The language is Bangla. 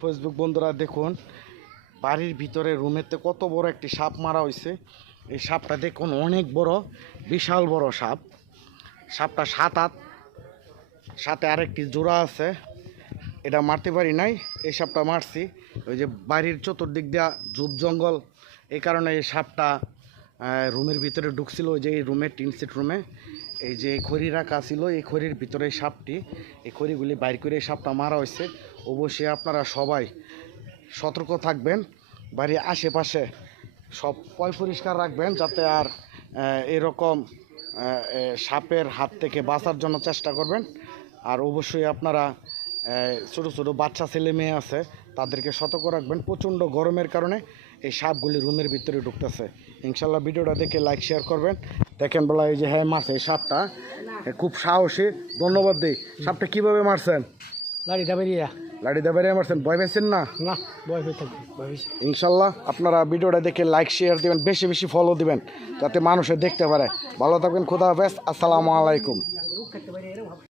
ফেসবুক বন্ধুরা দেখুন, বাড়ির ভিতরে রুমেতে কত বড় একটি সাপ মারা হয়েছে। এই সাপটা দেখুন অনেক বড়, বিশাল বড় সাপ। সাপটা 7 হাত, সাথে আরেকটি জোড়া আছে। এটা মারতে পারি নাই, এই সাপটা মারছি। ওই যে বাড়ির চতুর্দিক দিয়া ঝোপ জঙ্গল, এই কারণে এই সাপটা রুমের ভিতরে ঢুকছিল। ওই যে এই রুমের টিনসেট রুমে এই যে খড়ি রাখা ছিল, এই খড়ির ভিতরে সাপটি, এই খড়িগুলি বাইর করে এই সাপটা মারা হয়েছে। অবশ্যই আপনারা সবাই সতর্ক থাকবেন, বাড়ির আশেপাশে সব পরিষ্কার রাখবেন, যাতে আর এরকম সাপের হাত থেকে বাঁচার জন্য চেষ্টা করবেন। আর অবশ্যই আপনারা ছোটো ছোটো বাচ্চা ছেলে মেয়ে আছে, তাদেরকে সতর্ক রাখবেন। প্রচণ্ড গরমের কারণে এই সাপগুলি রুমের ভিতরে ঢুকতেছে। ইনশাল্লাহ ভিডিওটা দেখে লাইক শেয়ার করবেন। দেখেন বলা এই যে হ্যাঁ মাছ, এই সাপটা খুব সাহসী। ধন্যবাদ দিই। সাপটা কীভাবে মারছেন? লাড়ি দা বেরিয়ে মারছেন। ভয় পেয়েছেন না? না, ভয় পেয়ে থাকবে। ইনশাল্লাহ আপনারা ভিডিওটা দেখে লাইক শেয়ার দিবেন, বেশি বেশি ফলো দিবেন, যাতে মানুষে দেখতে পারে। ভালো থাকবেন, খুদা হাফেজ, আসসালামু আলাইকুম।